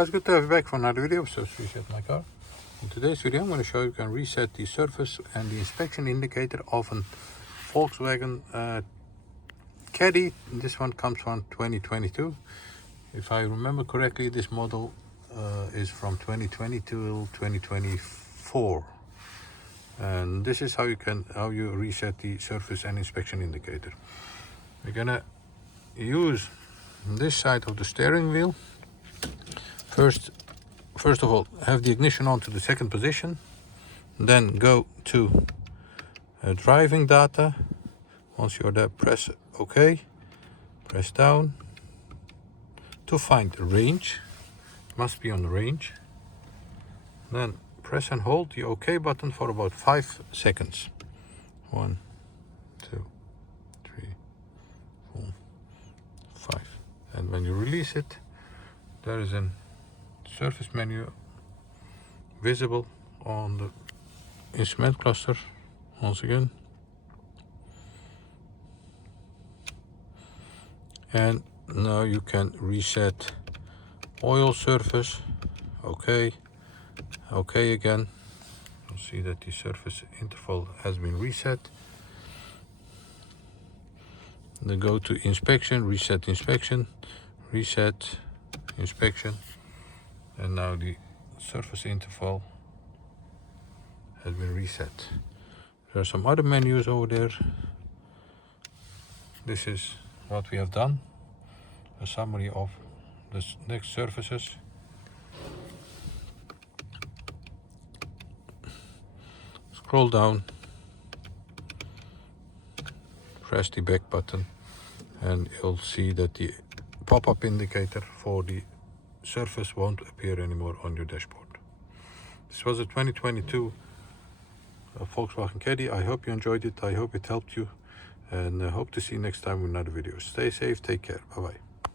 It's good to have you back for another video of Subaru at my car. In today's video I'm going to show you can reset the surface and the inspection indicator of a Volkswagen Caddy. This one comes from 2022. If I remember correctly, this model is from 2020 to 2024. And this is how you reset the surface and inspection indicator. We're gonna use this side of the steering wheel. First of all, have the ignition on to the second position, then go to driving data. Once you're there, press OK, press down to find range. Must be on range. Then press and hold the OK button for about 5 seconds. 1, 2, 3, 4, 5. And when you release it, there is a surface menu visible on the instrument cluster once again. And now you can reset oil surface. OK again. You'll see that the surface interval has been reset. Then go to inspection, reset inspection, reset inspection, and now the surface interval has been reset. There are some other menus over there. This is what we have done, a summary of the next surfaces. Scroll down, press the back button, and you'll see that the pop-up indicator for the surface won't appear anymore on your dashboard. This was a 2022 Volkswagen Caddy. I hope you enjoyed it. I hope it helped you, and I hope to see you next time with another video. Stay safe, take care, bye bye.